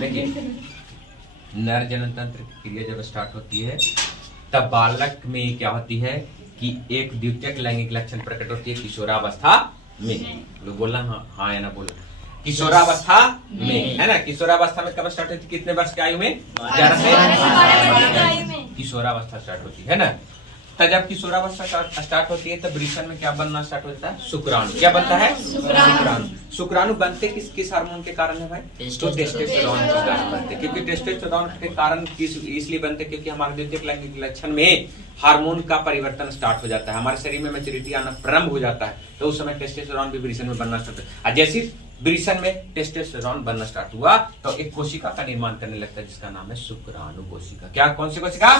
देखिए, नर जनन तंत्र की क्रिया जब स्टार्ट होती है तब बालक में क्या होती है कि एक द्वितीयक लैंगिक लक्षण प्रकट होती है किशोरावस्था में। लोग बोलना हाँ या ना बोलो। किशोरावस्था में, है ना। किशोरावस्था में कब स्टार्ट होती है? कितने वर्ष की आयु में? 11 से 12 वर्ष में किशोरावस्था स्टार्ट होती है ना। तो जब किशोरावस्था स्टार्ट होती है तब वृषण में क्या बनना स्टार्ट होता है? शुक्राणु। क्या बनता है? शुक्राणु। शुक्राणु बनते किस हार्मोन के कारण है भाई? तो टेस्टोस्टेरोन के कारण बनते। क्योंकि टेस्टोस्टेरोन के कारण इसलिए बनते क्योंकि हमारे द्वितीयक लैंगिक लक्षण में हार्मोन का परिवर्तन स्टार्ट हो जाता है, हमारे शरीर में मैच्योरिटी आना प्रारंभ हो जाता है, तो उस समय टेस्टोस्टेरोन भी वृषण में बनना स्टार्ट होता है। जैसे वृषण में टेस्टोस्टेरोन बनना स्टार्ट हुआ तो एक कोशिका का निर्माण करने लगता है जिसका नाम है शुक्राणु कोशिका। क्या? कौन सी कोशिका?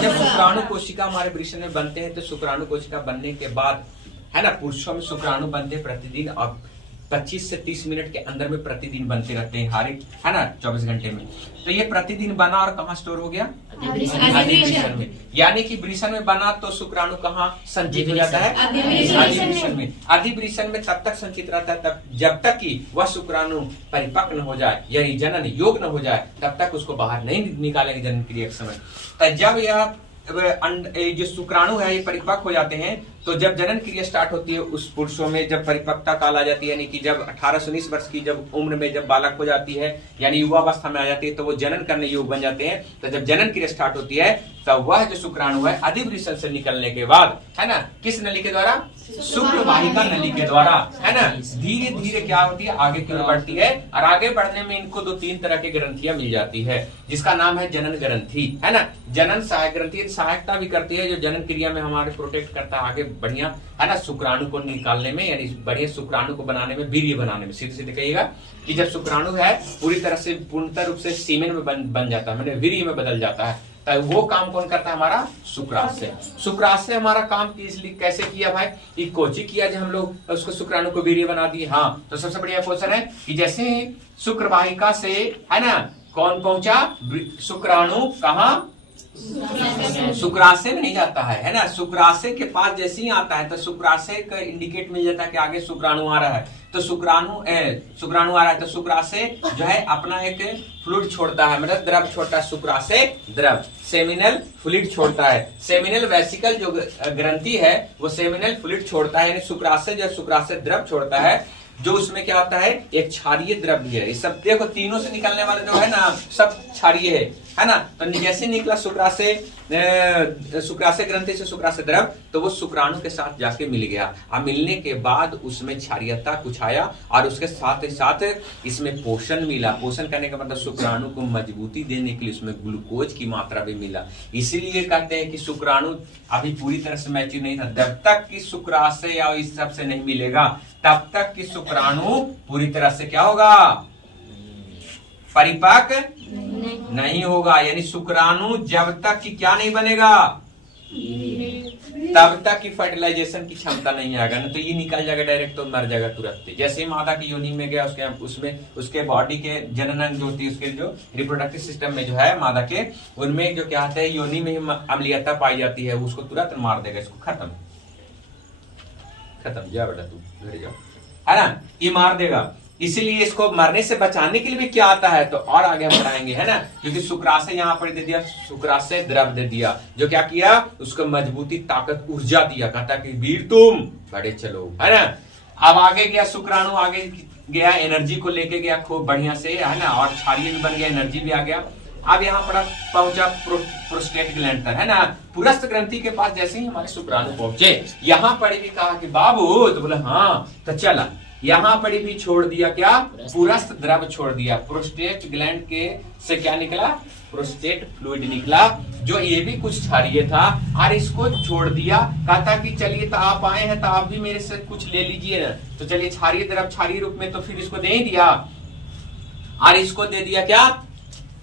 जब शुक्राणु कोशिका हमारे वृषण में बनते हैं तो शुक्राणु कोशिका बनने के बाद, है ना, पुरुषों में शुक्राणु बनते प्रतिदिन और 25 से 30 मिनट के अंदर में प्रतिदिन बनते रहते हैं, हर एक, है ना, 24 घंटे में। तो ये प्रतिदिन बना और कहाँ स्टोर हो गया? अधिवृषण में। यानी कि वृषण में बना तो शुक्राणु कहाँ संचित हो जाता है? अधिवृषण में। अधिवृषण में तब तक संचित रहता है तब जब तक कि वह शुक्राणु परिपक्व न हो जाए, यानी जनन योग न हो जाए, तब तक उसको बाहर नहीं निकालेंगे जनन क्रिया के समय। तो जब यह जो शुक्राणु है ये परिपक्व हो जाते हैं तो जब जनन क्रिया स्टार्ट होती है उस पुरुषों में, जब परिपक्वता काल आ जाती है, यानी कि जब 18 से 19 वर्ष की जब उम्र में जब बालक हो जाती है, यानी युवावस्था में आ जाती है, तो वो जनन करने योग्य बन जाते हैं। तो जब जनन क्रिया स्टार्ट होती है तब वह जो शुक्राणु है अधिवृषण से निकलने के बाद, है ना, किस नली के द्वारा? शुक्र वाहिका नली के द्वारा, है ना, धीरे धीरे क्या होती है? आगे की ओर बढ़ती है और आगे बढ़ने में इनको 2-3 तरह की ग्रंथियां मिल जाती है जिसका नाम है जनन ग्रंथि, है ना। जनन सहायक ग्रंथि सहायकता भी करती है, जो जनन क्रिया में हमारे प्रोटेक्ट करता है आगे बढ़िया, है ना, शुक्राणु को निकालने में, यानी बढ़िया शुक्राणु को बनाने में, वीर्य बनाने में। सीधे सीधे कहिएगा कि जब शुक्राणु है पूरी तरह से पूर्णतः रूप से सीमेन में बन जाता है, मैंने वीर्य में बदल जाता है, तो वो काम कौन करता है? हमारा शुक्राशय। शुक्राशय हमारा काम कैसे किया भाई? ये कोची किया जो हम लोग उसको शुक्राणु को वीर्य बना दिए। हाँ, तो सबसे बढ़िया क्वेश्चन है कि जैसे शुक्र वाहिका से, है ना, कौन पहुंचा? शुक्राणु कहाँ? शुक्राशय में नहीं जाता है ना। शुक्राशय के पास जैसे ही आता है तो शुक्राशय का इंडिकेट मिल जाता है कि आगे शुक्राणु आ रहा है, तो शुक्राणु आ रहा है तो शुक्राशय जो है अपना एक फ्लूइड छोड़ता है, मतलब द्रव छोड़ता है। शुक्राशय द्रव सेमिनल फ्लूइड छोड़ता है। सेमिनल वेसिकल जो ग्रंथि है वो सेमिनल फ्लूइड छोड़ता है, यानी शुक्राशय जो शुक्राशय द्रव छोड़ता है, जो उसमें क्या होता है? एक क्षारीय द्रव भी है। ये सब देखो तीनों से निकलने वाले जो है ना सब क्षारीय है ना। तो जैसे निकला शुक्राशय ग्रंथि से शुक्राशय द्रव, तो वो शुक्राणु के साथ जाके मिल गया और मिलने के बाद उसमें क्षारीयता कुछ आया और उसके साथ ही साथ इसमें पोषण मिला। पोषण करने का मतलब शुक्राणु को मजबूती देने के लिए उसमें ग्लूकोज की मात्रा भी मिला। इसीलिए कहते हैं कि शुक्राणु अभी पूरी तरह से मैच्योर नहीं था। जब तक कि शुक्राशय या इस सब से नहीं मिलेगा तब तक कि शुक्राणु पूरी तरह से क्या होगा? परिपक्व नहीं होगा। यानी शुक्राणु जब तक कि क्या नहीं बनेगा तब तक की फर्टिलाइजेशन की क्षमता नहीं आएगा, ना तो ये निकल जाएगा डायरेक्ट, तो मर जाएगा तुरंत। जैसे ही मादा की योनि में गया उसके बॉडी के जनन जो होती है, उसके जो रिप्रोडक्टिव सिस्टम में जो है मादा के, उनमें जो क्या होता है योनि में ही अम्लीयता पाई जाती है, उसको तुरंत मार देगा, इसको खत्म जा बेटा तू घर जाओ, है ना, ये मार देगा। इसीलिए इसको मरने से बचाने के लिए भी क्या आता है तो और आगे हम बढ़ाएंगे, है ना, क्योंकि शुक्राशय यहाँ पर दे दिया, शुक्राशय द्रव दे दिया, जो क्या किया? उसको मजबूती, ताकत, ऊर्जा दिया, कहता कि वीर तुम बड़े चलो, है ना। अब आगे गया शुक्राणु, आगे गया एनर्जी को लेके गया खूब बढ़िया से, है ना, और क्षारीय भी बन गया, एनर्जी भी आ गया। अब यहाँ पर पहुंचा प्रोस्टेट ग्लैंड पर, है ना, पुरस्थ ग्रंथि के पास जैसे ही हमारे शुक्राणु पहुंचे, यहाँ पर भी कहा कि बाबू, तो बोला हाँ, तो चला यहाँ पर भी छोड़ दिया, क्या? पुरस्थ द्रव छोड़ दिया। प्रोस्टेट ग्लैंड के से क्या निकला? प्रोस्टेट फ्लूइड निकला, जो ये भी कुछ क्षारीय था और इसको छोड़ दिया। कहता कि चलिए तो आप आए हैं तो आप भी मेरे से कुछ ले लीजिए ना, तो चलिए क्षारीय द्रव क्षारीय रूप में, तो फिर इसको दे ही दिया और इसको दे दिया क्या?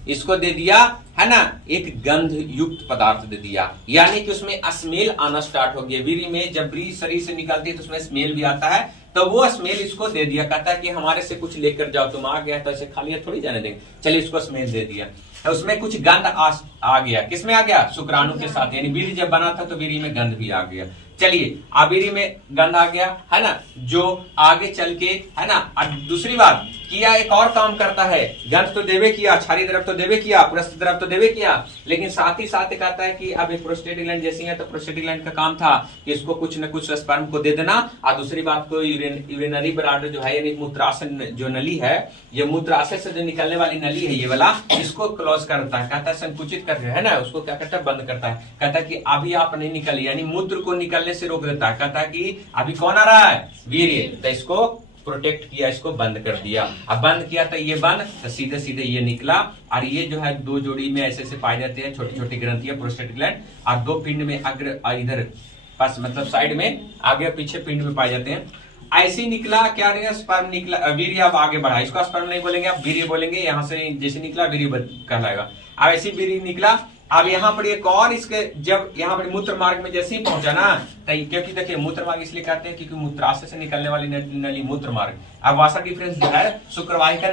इसको दे दिया, है ना, एक गंध युक्त पदार्थ दे दिया, यानी कि उसमें स्मेल आना स्टार्ट हो गया। वीर्य में जब वीर्य शरीर से निकलती है तो उसमें स्मेल भी आता है, तो वो स्मेल इसको दे दिया। कहता है कि हमारे से कुछ लेकर जाओ, तुम आ गया तो ऐसे खाली थोड़ी जाने देंगे, चलिए इसको स्मेल दे दिया। तो उसमें कुछ गंध आ गया, किसमें आ गया? शुक्राणु के साथ, यानी वीर्य जब बना था तो वीर्य में गंध भी आ गया। चलिए वीर्य में गंध आ गया, है ना, जो आगे चल के, है ना। और दूसरी बात किया एक और काम करता है, गंध तो देवे किया, क्षारीय द्रव तो देवे किया, पुरस्थ द्रव तो देवे किया, लेकिन साथ ही साथ कहता है कि अब एक प्रोस्टेटिक ग्लैंड जैसी है तो प्रोस्टेटिक ग्लैंड का काम था कि इसको कुछ न कुछ स्पर्म को दे देना, और दूसरी बात को यूरिनरी ब्लैडर जो है यानी मूत्राशय जो नली है, ये मूत्राशय से जो निकलने वाली नली है ये वाला, इसको क्लोज करता है, कहता है संकुचित कर है ना, उसको क्या करता है बंद करता है, कहता है कि अभी आप नहीं निकलिए, यानी मूत्र को निकलने से रोक देता है, कहता है कि अभी कौन आ रहा है वीर्य, तो इसको प्रोटेक्ट किया, इसको बंद कर दिया। अब बंद किया तो ये बंद, तो सीधे सीधे ये निकला, और ये जो है दो जोड़ी में ऐसे ऐसे पाए जाते हैं छोटी छोटी ग्रंथियां प्रोस्टेट ग्लैंड, और दो पिंड में अग्र और इधर पास मतलब साइड में आगे पीछे पिंड में पाए जाते हैं। ऐसे निकला क्या रहेगा, स्पर्म निकला, वीर्य अब आगे बढ़ा, इसको स्पर्म नहीं बोलेंगे, आप वीर्य बोलेंगे, यहाँ से जैसे निकला वीर्य कहलाएगा। अब ऐसे वीर्य निकला, अब यहाँ पर एक और इसके जब यहाँ पर मूत्र मार्ग में जैसे ही पहुंचा ना, क्योंकि देखिए मूत्र मार्ग इसलिए कहते हैं क्योंकि मूत्राशय से निकलने वाली नली मूत्र मार्ग। अब वासा डिफरेंस जो है, शुक्रवाहिका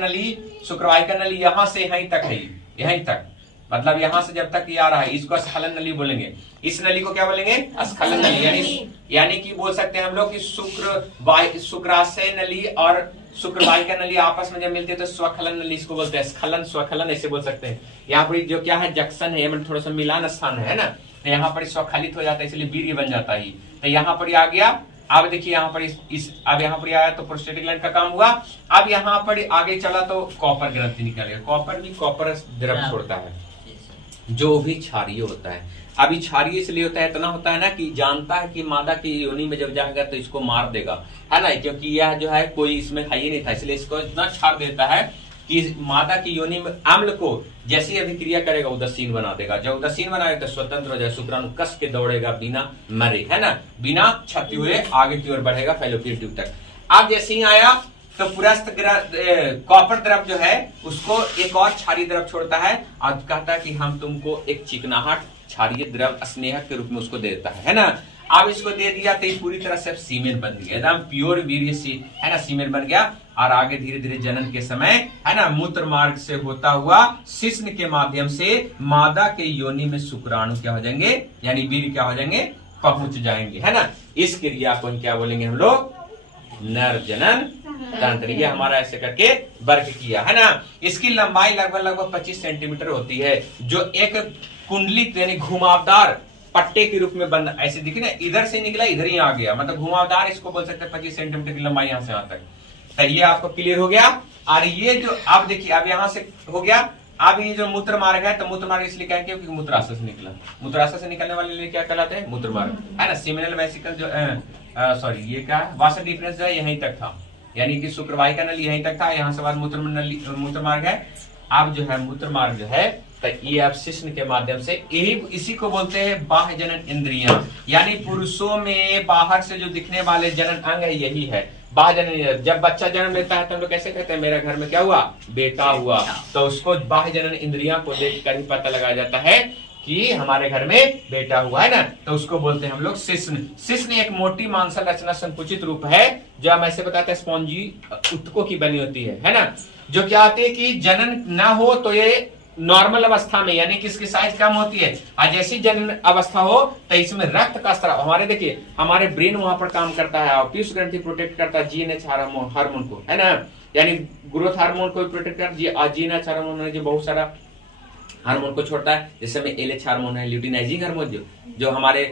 नली यहाँ से यहीं तक है, यहीं तक, मतलब यहाँ से जब तक ये आ रहा है इसको स्खलन नली बोलेंगे, इस नली को क्या बोलेंगे स्खलन नली, यानी कि बोल सकते हैं हम लोग कि शुक्राशय नली और शुक्रवाहिका नली आपस में जब मिलती है तो स्वखलन नली इसको बोलते हैं, स्खलन स्वखलन ऐसे बोल सकते हैं। यहाँ पर जो क्या है जंक्शन है, मतलब थोड़ा सा मिलान स्थान है ना, तो यहाँ पर स्वखलित हो जाता है इसलिए वीर्य बन जाता है, तो यहाँ पर आ गया। अब देखिए यहाँ पर अब यहाँ पर आया तो प्रोस्टेटिक ग्लैंड का काम हुआ। अब यहाँ पर आगे चला तो कॉपर ग्रंथि निकल गया, कॉपर भी कॉपर द्रव छोड़ता है जो भी क्षारीय होता है। अभी क्षारीय इसलिए होता है, इतना होता है ना कि जानता है कि मादा की योनि में जब जाएगा तो इसको मार देगा, है ना, क्योंकि यह जो है कोई इसमें है ही नहीं था, इसलिए इसको इतना क्षार देता है कि मादा की योनि में अम्ल को जैसी अभिक्रिया करेगा उदासीन बना देगा, जब उदासीन बनाएगा तो स्वतंत्र हो जाए, शुक्राणु कस के दौड़ेगा बिना मरे, है ना, बिना क्षति हुए आगे की ओर बढ़ेगा फैलोपियन ट्यूब तक। अब जैसे ही आया तो पुरस्थ कॉपर द्रव जो है उसको एक और क्षारीय द्रव छोड़ता है और कहता है कि हम तुमको एक चिकनाहट क्षारीय द्रव स्नेहक के रूप में उसको दे देता है ना। अब इसको दे दिया तो ये पूरी तरह से सीमेन बन गया, एकदम प्योर वीर्य है ना, सीमेन बन गया। और आगे धीरे धीरे जनन के समय है ना मूत्र मार्ग से होता हुआ शिश्न के माध्यम से मादा के योनि में शुक्राणु क्या हो जाएंगे, यानी वीर्य क्या हो जाएंगे, पहुंच जाएंगे, है ना। इस क्रिया को क्या बोलेंगे हम लोग, नर जनन तंत्र। ये हमारा ऐसे करके वर्ग किया है ना। इसकी लंबाई लगभग 25 सेंटीमीटर होती है, जो एक कुंडली यानी घुमावदार पट्टे के रूप में बन ऐसे दिखे ना, इधर से निकला इधर ही आ गया, मतलब घुमावदार इसको बोल सकते हैं। 25 सेंटीमीटर की लंबाई यहाँ से यहाँ तक, तो ये आपको क्लियर हो गया। और ये जो अब देखिए अब यहाँ से हो गया, अब ये जो मूत्र मार्ग है, तो मूत्र मार्ग इसलिए कहेंगे क्योंकि मूत्राशय से निकला, मूत्राशय से निकलने वाले लिए क्या कहलाते हैं, मूत्र मार्ग, है ना। सीमिनल वेसिकल जो सॉरी ये क्या है, वासर डिफरेंस जो है यहीं तक था, यानी कि शुक्रवाहिका नली यहीं तक था, यहाँ से बाद मूत्र मार्ग है। अब जो है मूत्र मार्ग जो है तो ये अब शिश्न के माध्यम से यही इसी को बोलते हैं बाह्य जनन इंद्रियां, यानी पुरुषों में बाहर से जो दिखने वाले जनन अंग है यही है बाह्य जनन। जब बच्चा जन्म लेता है तो हम लोग कैसे कहते हैं, मेरा घर में क्या हुआ, बेटा हुआ, तो उसको बाह्य जनन इंद्रियां को देखकर ही पता लगाया जाता है कि हमारे घर में बेटा हुआ, है ना, तो उसको बोलते हैं हम लोग शिश्न। शिश्न एक मोटी मांसल रचना संकुचित रूप है, जो हम ऐसे बताते हैं स्पॉन्जी उत्तकों की बनी होती है ना, जो क्या होती है कि जनन न हो तो ये नॉर्मल अवस्था में, यानी कि इसकी साइज कम होती है, और जैसी जनन अवस्था हो तो इसमें रक्त का स्राव, हमारे देखिए हमारे ब्रेन वहां पर काम करता है और पीयूष ग्रंथि प्रोटेक्ट करता है जीएनएच हार्मोन को, है ना, यानी ग्रोथ हार्मोन को प्रोटेक्ट करता है। जीएनएच हार्मोन है जो बहुत सारा हार्मोन को छोड़ता है, जैसे में एलएच हार्मोन है, ल्यूटिनाइजिंग हार्मोन जो हमारे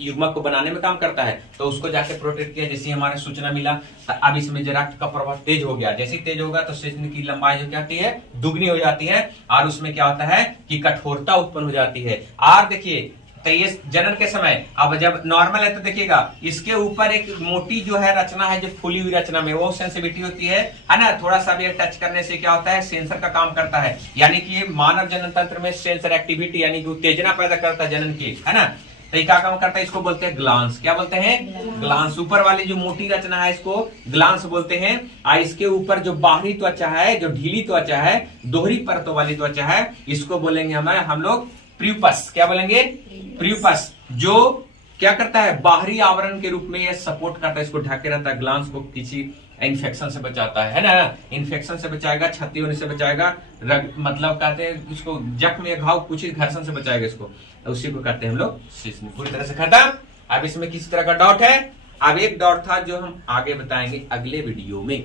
युग्मक को बनाने में काम करता है, तो उसको जाके प्रोटेक्ट किया। जैसे हमारे सूचना मिला तो अब इसमें जो रक्त का प्रवाह तेज हो गया, जैसे तेज होगा तो शिश्न की लंबाई जो क्या होती है, दुगनी हो जाती है, और उसमें क्या होता है कि कठोरता उत्पन्न हो जाती है। और देखिए तो ये जनन के समय अब जब नॉर्मल है तो देखिएगा इसके ऊपर एक मोटी जो है रचना है, जो फूली हुई रचना में वो सेंसिटिविटी होती है ना, थोड़ा सा भी टच करने से क्या होता है, सेंसर का काम करता है, यानी कि ये मानव जनन तंत्र में सेंसर एक्टिविटी यानी कि उत्तेजना पैदा करता है जनन की, है ना। तो क्या काम करता है, इसको बोलते हैं ग्लांस। क्या बोलते हैं, ग्लांस। ऊपर वाली जो मोटी रचना है इसको ग्लांस बोलते हैं, और इसके ऊपर जो बाहरी त्वचा है, जो ढीली त्वचा है, दोहरी परतों वाली त्वचा है, इसको बोलेंगे हम लोग प्यूपस। क्या बोलेंगे, प्यूपस, जो क्या करता है, बाहरी आवरण के रूप में ये सपोर्ट करता है, इसको ढके रहता है, ग्लांस को किसी इन्फेक्शन से बचाता है ना, इन्फेक्शन से बचाएगा, क्षति होने से बचाएगा, मतलब कहते हैं इसको जख्म या घाव कुछ ही घर्षण से बचाएगा इसको, उसी को कहते हैं हम लोग शिश्न। पूरी तरह से खत्म। अब इसमें किसी तरह का डाउट है, अब एक डाउट था जो हम आगे बताएंगे अगले वीडियो में।